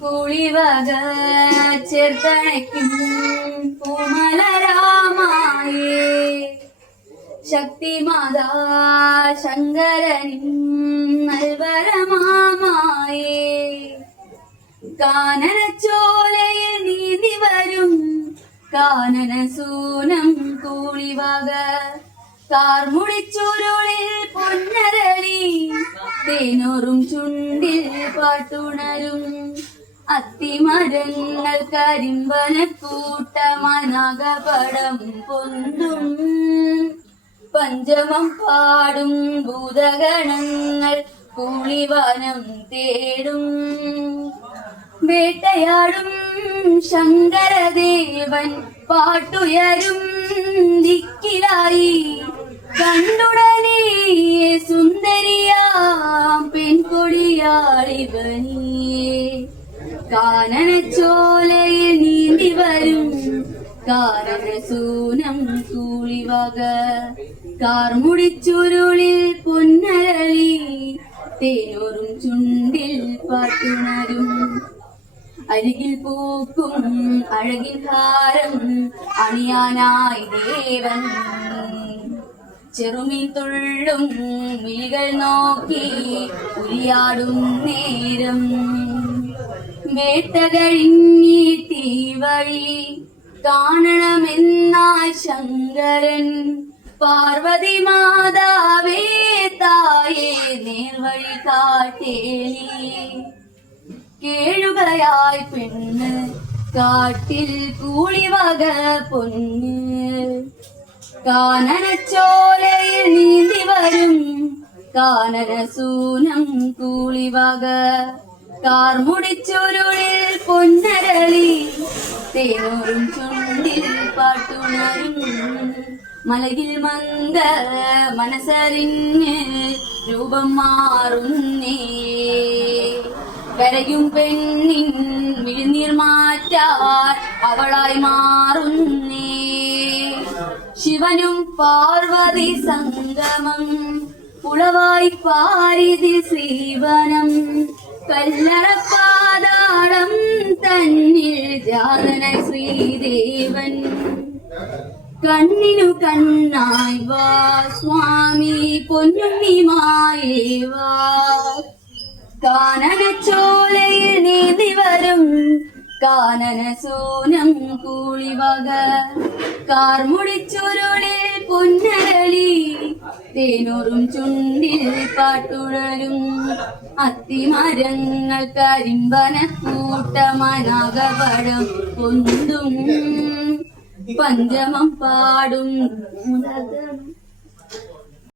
കുളിവക ചേർത്തണയ്ക്കും പൂമലരാമായേ. ശക്തിമാതാ ശങ്കരനും നൽവരമാമായേ. കാനനച്ചോലയിൽ നീന്തി വരും കാനന സൂനം കൂളിവക. കാർമുടിച്ചുരുളിൽ പൊന്നരളി തേനോറും ചുണ്ടിൽ പാട്ടുണരും. അത്തിമരങ്ങൾ കരിമ്പന കൂട്ടമനകപടം പൊന്തും. പഞ്ചമം പാടും ഭൂതഗണങ്ങൾ കൂളിവനം തേടും. വേട്ടയാടും ശങ്കരദേവൻ പാട്ടുയരും ദിക്കിലായി. കണ്ടുടനെ സുന്ദരിയാം കാനനച്ചോലയിൽ നീന്തി വരും. കാരണസൂനം കൂളിവക കാർമുടിച്ചുരുളിൽ പൊന്നരളി. തേനോറും ചുണ്ടിൽ പാട്ടുണരും അരികിൽ പൂക്കും അഴകിൽ ഭാരം അണിയാനായി ദേവൻ. ചെറുമീൻ തുള്ളും മിഴികൾ നോക്കി ഉരിയാടും നേരം. വേട്ട കഴിഞ്ഞി തീവഴി കാണണമെന്നാ ശങ്കരൻ പാർവതി മാതാവേ തായേ നേർവഴി കാട്ടേലി കേഴുകയായി പെണ്ണ് കാട്ടിൽ കൂളിവക പൊന്ന്. കാനനച്ചോലയിൽ നീന്തി വരും കാനനസൂനം കൂളിവക. കാർമുടിച്ചുരുളിൽ പൊന്നരളി. തേനോറും ചുണ്ടിൽ പാട്ടുണരും. മലകിൽ മന്ദ മനസ്സറിഞ്ഞ് രൂപം മാറുന്നേ. കരയും പെണ്ണിൻ വിഴുന്നീർ മാറ്റാൻ അവളായി മാറുന്നേ. ശിവനും പാർവതി സംഗമം പുളവായി പാരിതി ശ്രീവനം കല്ലറപ്പാതാളം തന്നിൽ ജാതന ശ്രീദേവൻ. കണ്ണിനു കണ്ണായി വാ സ്വാമി പൊന്നുണ്ണിമായേ വാ. നീന്തി വരും കാനന സോനം കൂളിവക കാർമുടിച്ചുരുളിൽ പൊന്നരളി തേനൂറും ചുണ്ടിൽ പാട്ടുഴരും അത്തിമരങ്ങൾ കരിമ്പന കൂട്ടമനാകപടം പൊന്തും പഞ്ചമം പാടും.